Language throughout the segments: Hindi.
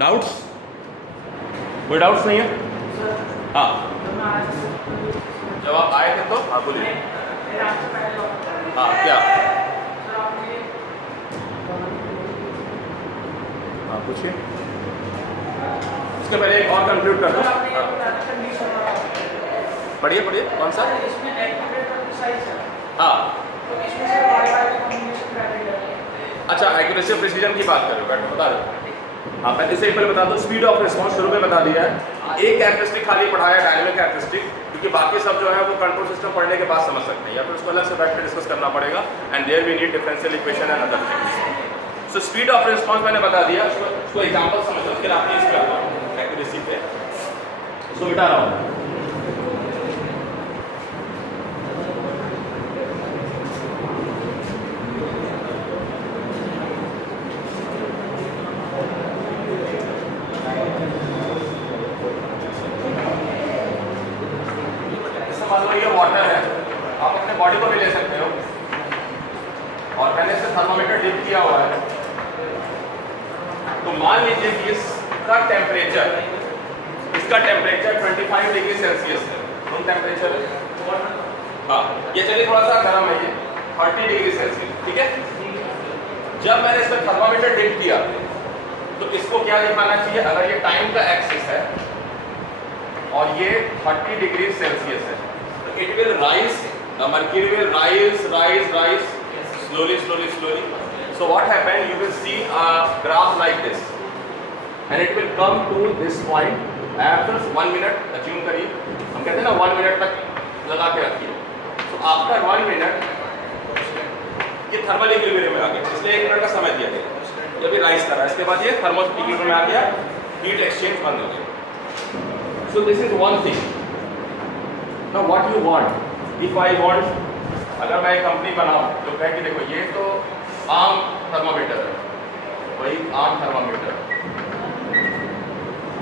डाउट्स? कोई डाउट्स नहीं है? हाँ, जब आप आए थे तो हाँ बोलिए। हाँ क्या? हाँ पूछिए। उसके पहले एक और कंक्लूड कर दो। पढ़िए पढ़िए, कौन सा? हाँ अच्छा, एक्यूरेसी और प्रिसीजन की बात कर रहे हो, बैठो बता दो। हाँ पहले से एक पहले बता दो, स्पीड ऑफ रिस्पॉन्स शुरू में बता दिया है। एक कैरेक्टरिस्टिक खाली पढ़ाया, डायनेमिक कैरेक्टरिस्टिक, क्योंकि बाकी सब जो है वो कंट्रोल सिस्टम पढ़ने के बाद समझ सकते हैं, या फिर उसको अलग से बैठ कर डिस्कस करना पड़ेगा। And there we need differential equation and other things. So speed of response मैंने बता दिया, उसको एग्जांपल समझो, उसके लिए आपने इसका एक्यूरेसी पे उसको मिटा रहा हूँ। मान लो ये वाटर है, आप अपने बॉडी को भी ले सकते हो, और मैंने इससे थर्मामीटर डिप किया हुआ है। तो मान लीजिए कि इसका टेम्परेचर 25 डिग्री सेल्सियस है। रूम टेम्परेचर है, हाँ ये चलिए थोड़ा सा गर्म है, ये 30 डिग्री सेल्सियस, ठीक है। जब मैंने इसमें थर्मामीटर डिप किया तो इसको क्या दिखाना चाहिए? अगर ये टाइम का एक्सिस है और ये 30 डिग्री सेल्सियस है, it will rise, the mercury will rise slowly. So what happened, you will see a graph like this and it will come to this point after 1 minute. assume करिए, हम कहते हैं ना 1 मिनट तक लगा के रखिए। so after 1 minute ये थर्मल इक्विलिब्रियम में आ गया, इसलिए 1 मिनट का समय दिया गया। जब ये राइज कर रहा है, इसके बाद ये थर्मल इक्विलिब्रियम में आ गया, हीट एक्सचेंज बंद हो गया। so this is one thing. Now what you want? If I want, अगर मैं एक कंपनी बनाऊं तो कहे कि देखो ये तो आम थर्मामीटर है, वही आम थर्मामीटर,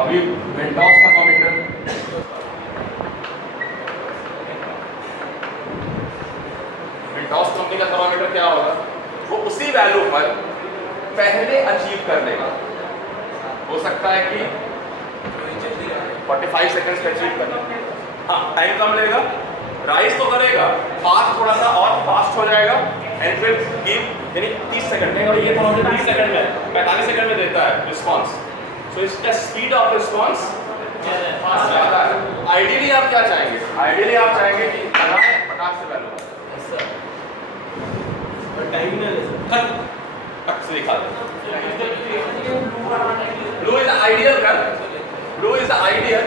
अभी वेंटॉस थर्मामीटर, वेंटॉस कंपनी का थर्मामीटर क्या होगा? वो उसी वैल्यू पर पहले अचीव कर लेगा। हो सकता है कि 45 सेकंड्स पे अचीव कर ले, हाँ टाइम कम लेगा, राइज तो करेगा, पास थोड़ा सा और फास्ट हो जाएगा, एंड फिर यानी 30 सेकंड में, और ये थर्मामीटर 30 सेकंड में 45 सेकंड में देता है रिस्पांस। सो इसका स्पीड ऑफ रिस्पांस ज़्यादा है। आइडियली आप क्या चाहेंगे? आइडियली आप चाहेंगे कि लगाए फटाक से वैल्यू और टाइम ना टक से दिखा दे। ब्लू इज आइडियल कर, ब्लू इज आइडियल।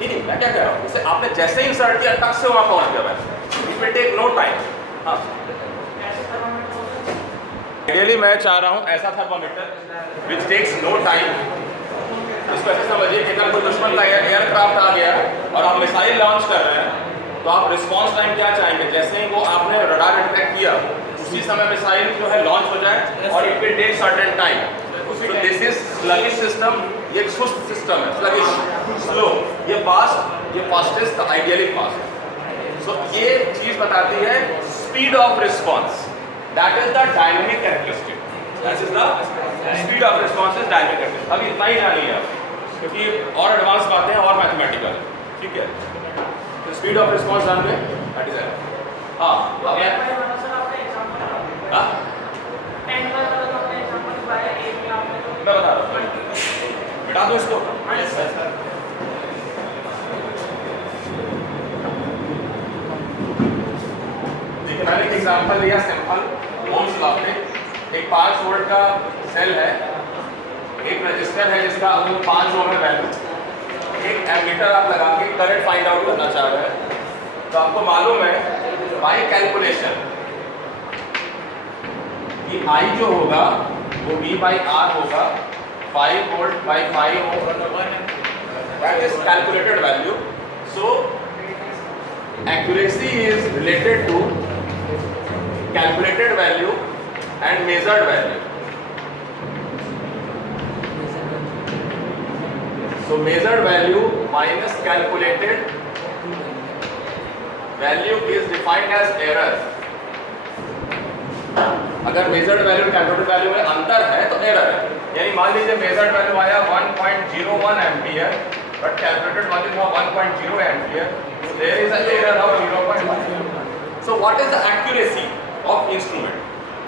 नहीं, मैं क्या कह रहा हूँ, जैसे आपने जैसे ही इंसर्ट किया टक से वहाँ पहुँच गया, it will take no time. हाँ आइडियली मैं चाह रहा हूँ ऐसा thermometer which takes no time. इसको ऐसे समझिए कि अगर कोई दुश्मन का एयरक्राफ्ट आ गया और आप मिसाइल लॉन्च कर रहे हैं, तो आप रिस्पॉन्स टाइम क्या चाहेंगे? जैसे ही वो आपने रडार डिटेक्ट किया उसी समय मिसाइल जो है लॉन्च हो जाए, और it will take certain time. So this is sluggish system, ये एक सुस्त सिस्टम है, sluggish, slow, ये फास्ट, ये फास्टेस्ट, आइडियली फास्ट। So ये चीज बताती है speed of response, that is the dynamic characteristic, that is the speed of response is dynamic characteristic। अभी इतना ही जानिए आप, क्योंकि और एडवांस बातें हैं और मैथमेटिकल, ठीक है। तो स्पीड ऑफ रिस्पॉन्स जान में दैट इज हाँ अब मैं बता रहा हूँ, बिठा दो इसको। देखिए मैंने एक एग्जांपल लिया सिंपल ओम्स लॉ पे। एक 5 वोल्ट का सेल है, एक रजिस्टर है जिसका 5 ओम है वैल्यू, एक एमीटर आप लगा के करंट फाइंड आउट करना चाह रहे हैं। तो आपको मालूम है बाय कैलकुलेशन कि I जो होगा वो V/R होगा 5 volt by 5 ohm, that is calculated value. So accuracy is related to calculated value and measured value. So measured value minus calculated value is defined as error. अगर मेजर्ड वैल्यू और कैलकुलेटेड वैल्यू में अंतर है तो एरर है। यानी मान लीजिए मेजर्ड वैल्यू आया 1.01 एम्पियर बट कैलकुलेटेड वैल्यू था 1.0 ampere, so there is an error of 0.1. So what is the accuracy of instrument?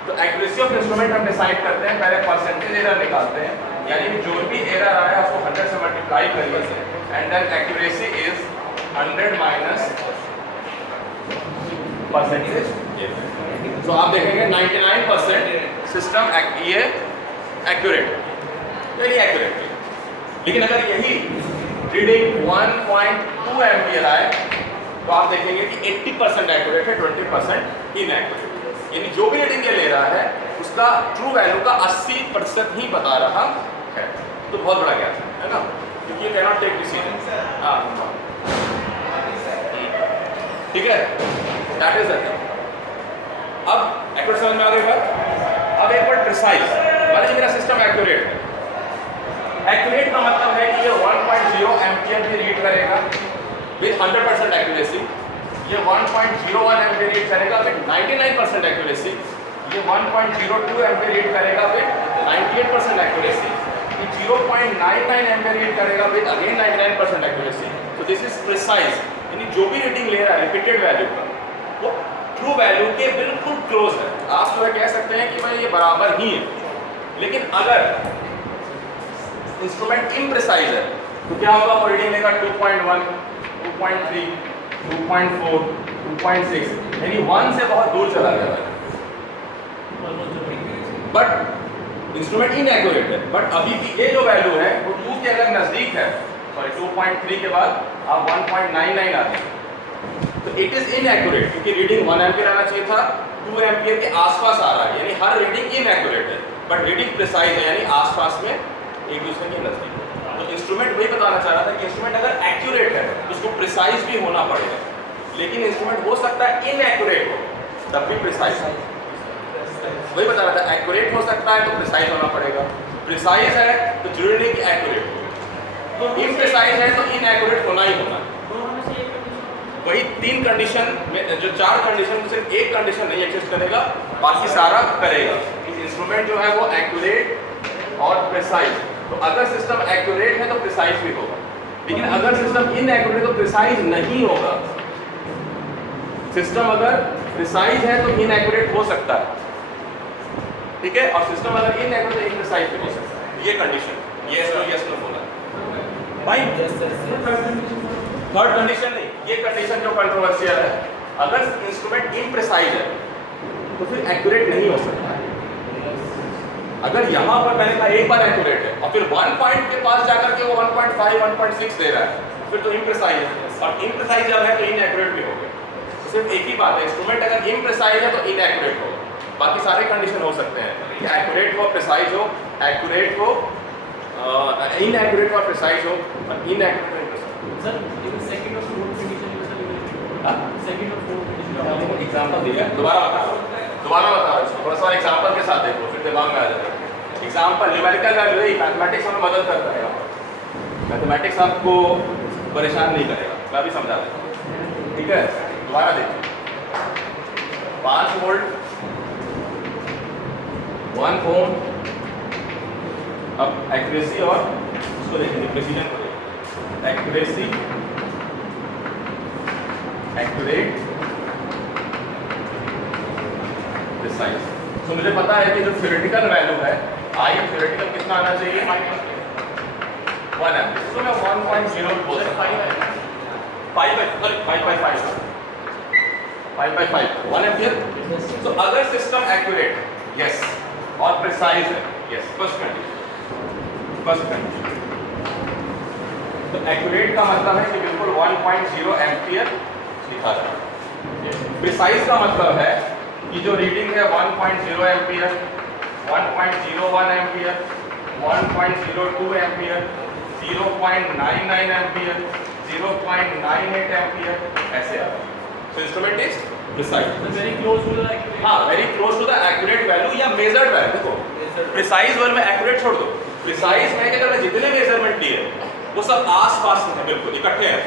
तो accuracy of instrument हम डिसाइड करते हैं, पहले परसेंटेज एरर निकालते हैं, यानी जो भी एरर आया उसको 100 से मल्टीप्लाई करिए and then accuracy is 100 minus percentage. तो आप देखेंगे 99% सिस्टम ये एक्यूरेट, वेरी एक्यूरेट। लेकिन अगर यही रीडिंग 1.2 एम्पियर आए तो आप देखेंगे कि 80% एक्यूरेट है, 20% इनएक्यूरेट। यानी जो भी रीडिंग ये ले रहा है उसका ट्रू वैल्यू का 80% ही बता रहा है। तो बहुत बड़ा गैप है ना, क्योंकि ये कैनॉट टेक डिसीजन। हाँ ठीक है, दैट इज दैट। अब एक्यूरेट समझ में आ गई बात। अब एक बार प्रिसाइज, मान लीजिए मेरा सिस्टम एक्यूरेट है। एक्यूरेट का मतलब है कि ये 1.0 एम्पियर भी रीड करेगा विद 100% एक्यूरेसी, ये 1.01 एम्पियर रीड करेगा विद 99% एक्यूरेसी, ये 1.02 एम्पियर रीड करेगा विद 98% एक्यूरेसी, ये 0.99 एम्पियर रीड करेगा with again 99% accuracy. So this is precise, यानी जो भी रीडिंग ले रहा है रिपीटेड वैल्यू का वो ट्रू वैल्यू के बिल्कुल क्लोज है। आप जो है कह सकते हैं कि भाई ये बराबर ही है। लेकिन अगर इंस्ट्रूमेंट इम्प्रिसाइज है तो क्या होगा, वो रीडिंग लेगा 2.1, 2.3, 2.4, 2.6, यानी 1 से बहुत दूर चला गया है। बट इंस्ट्रूमेंट इनएक्यूरेट है, बट अभी भी ये जो वैल्यू है वो 2 के अगर नजदीक है, सॉरी 2.3 के बाद आप 1.99 आते हैं तो इट इज इनएक्यूरेट, क्योंकि रीडिंग 1 एम्पियर आना चाहिए था, 2 एम्पियर के आसपास आ रहा है, यानी हर रीडिंग इनएक्यूरेट है। बट रीडिंग प्रिसाइज है, यानी आसपास में एक दूसरे के नजदीक। तो इंस्ट्रूमेंट वही बताना चाह रहा था कि इंस्ट्रूमेंट अगर एक्यूरेट है तो उसको प्रिसाइज भी होना पड़ेगा, लेकिन इंस्ट्रूमेंट हो सकता है इनएक्यूरेट हो तब भी प्रिसाइज। वही बता रहा था, एक्यूरेट हो सकता है तो प्रिसाइज होना पड़ेगा, प्रिसाइज है तो जरूरी नहीं कि एक्यूरेट हो, तो इम्प्रिसाइज है तो इनएक्यूरेट होना ही होना। वही 3 कंडीशन में, जो 4 कंडीशन में सिर्फ एक कंडीशन नहीं एग्जिस्ट करेगा, बाकी सारा करेगा। इंस्ट्रूमेंट जो है वो एक्यूरेट और प्रिसाइज। तो अगर सिस्टम एक्यूरेट है तो प्रिसाइज भी होगा, लेकिन अगर सिस्टम इनएक्यूरेट तो प्रिसाइज नहीं होगा। सिस्टम अगर प्रिसाइज है तो इनएक्यूरेट हो सकता है, ठीक है, और सिस्टम अगर इनएक्यूरेट तो इम्प्रिसाइज भी हो सकता है। ये कंडीशन, यस नो बोला भाई। थर्ड कंडीशन नहीं, ये कंडीशन जो कंट्रोवर्शियल है, अगर इंस्ट्रूमेंट इम्प्रिसाइज है तो फिर एक्यूरेट नहीं हो सकता है। अगर यहाँ पर मैंने कहा एक बार एक्यूरेट है और फिर 1 पॉइंट के पास जाकर के वो 1.5, 1.6 दे रहा है, फिर तो इम्प्रिसाइज है, और इम्प्रिसाइज जब है तो इनएक्यूरेट भी होगा। तो सिर्फ एक ही बात है, इंस्ट्रूमेंट अगर इम्प्रिसाइज है तो इनएक्यूरेट होगा, बाकी सारे कंडीशन हो सकते हैं कि एक्यूरेट हो, प्रिसाइज हो, एक्यूरेट हो, इनएक्यूरेट और प्रिसाइज हो, और इनएक्यूरेट सर सेकंड और फोर्थ कंडीशन, सेकंड और फोर्थ कंडीशन एग्जांपल दिया, दोबारा बता थोड़ा सा एग्जांपल के साथ देखो, फिर दिमाग में आ जाएगा। एग्जांपल न्यूमेरिकल वैल्यू ही मैथमेटिक्स में मदद करता है, मैथमेटिक्स आपको परेशान नहीं करेगा, मैं अभी समझा देता, ठीक है। दोबारा देखिए, 5 वोल्ट 1 ओम। अब एक्यूरेसी और उसको देखेंगे, प्रेसिजन को देखेंगे, एक्यूरेसी, एक्यूरेट, प्रिसाइज। तो मुझे पता है कि जो थ्योरेटिकल वैल्यू है, आई थ्योरेटिकल कितना आना चाहिए, 1 एम्पियर, तो मैं 1.0 बोल सकता हूं, 5/5 1 एम्पियर। तो अगर सिस्टम एक्यूरेट यस और प्रिसाइज है यस, फर्स्ट कंडीशन। तो एक्यूरेट का मतलब है कि बिल्कुल 1.0 एम्पियर लिखा जाए। प्रिसाइज का मतलब है कि जो रीडिंग है 1.0 ampere, 1.01 ampere, 1.02 ampere, 0.99 ampere, 0.98 ampere, ऐसे आ रहा है। तो instrument is precise, very close to the accurate. हाँ, very close to the accurate value या मेजर्ड वैल्यू। देखो प्रिसाइज वर्ड में एक्यूरेट छोड़ दो, प्रिसाइज में अगर मैं जितने मेजरमेंट लिए वो सब आस पास में है, बिल्कुल इकट्ठे हैं,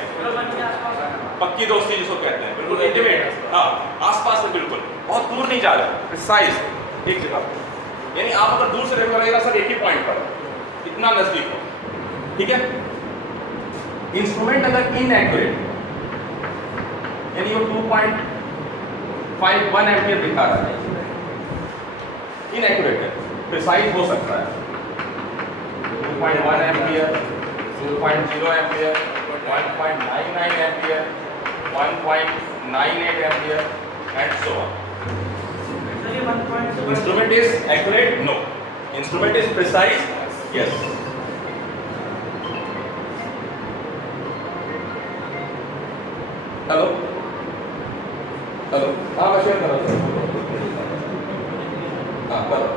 पक्की दोस्ती जिसको कहते हैं, बिल्कुल इंटीमेट, हाँ आस पास में, बिल्कुल बहुत दूर नहीं जा रहा। प्रिसाइज एक जगह पे। यानी आप अगर दूर से देखो रहेगा सर एक ही पॉइंट पर, इतना नजदीक हो, ठीक है। इंस्ट्रूमेंट अगर इनएक्यूरेट, यानी वो 2.51 एम्पियर दिखा रहा है, इनएक्यूरेट है, प्रिसाइज हो सकता है 2.1 ampere, 2.0 ampere, 1.99 ampere, 1.98 ampere and so on. Instrument is accurate? No. Instrument is precise? Yes. Hello? Hello? हाँ मैं शेयर कर रहा हूँ। हाँ करो।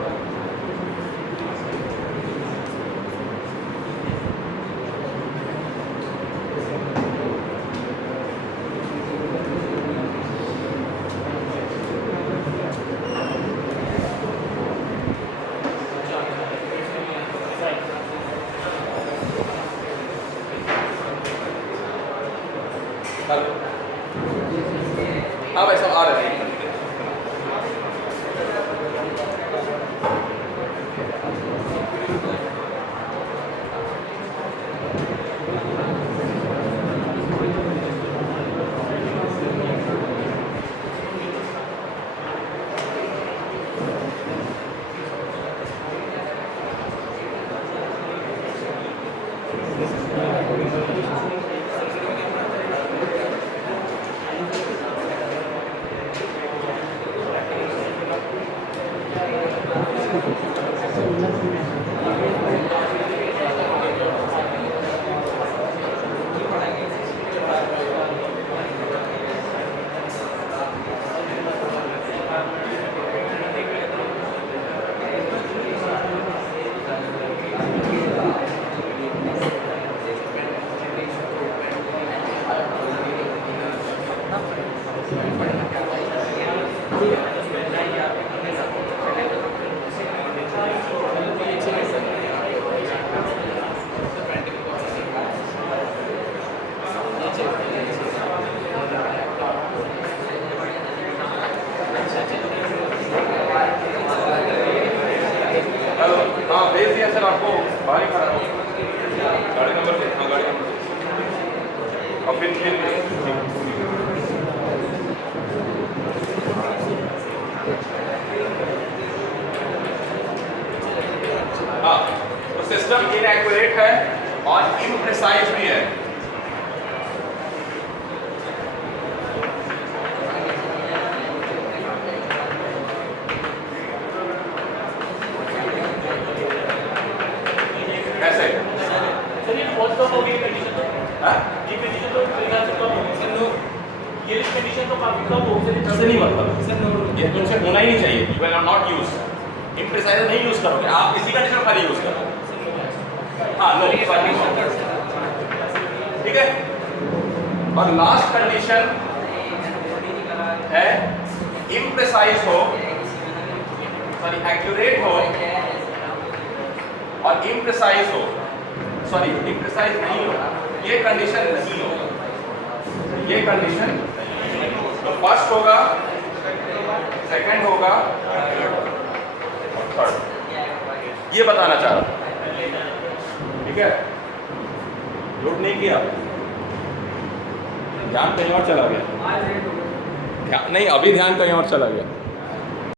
हेलो हाँ भाई साहब आ रहे हैं। हाँ भेज दिया सर आपको, बाहर ही खड़ा हूँ। गाड़ी नंबर देखना, गाड़ी नंबर और फिर हाँ तो सिस्टम इनएक्यूरेट है और इम्प्रिसाइज भी है। ऐसे सर ये बहुत कम हो गई कंडीशन तो, हाँ ये कंडीशन तो मेरे ख्याल से कम हो गई। ये कंडीशन तो काफी कम हो गई। इससे नहीं मतलब, ये तुमसे होना ही नहीं चाहिए। यू विल नॉट यूज इम्प्रिसाइजर, नहीं यूज करोगे आप, इसी कंडीशन खाली यूज करो। हाँ लो ठीक है। और लास्ट कंडीशन है इम्प्रिसाइज हो, सॉरी एक्यूरेट हो और इम्प्रिसाइज हो, सॉरी इम्प्रिसाइज नहीं हो, ये कंडीशन नहीं हो, ये कंडीशन तो फर्स्ट होगा, सेकंड होगा और थर्ड, ये बताना चाह रहा हूं। ठीक है, नोट नहीं किया, ध्यान कहीं और चला गया, नहीं अभी ध्यान कहीं और चला गया।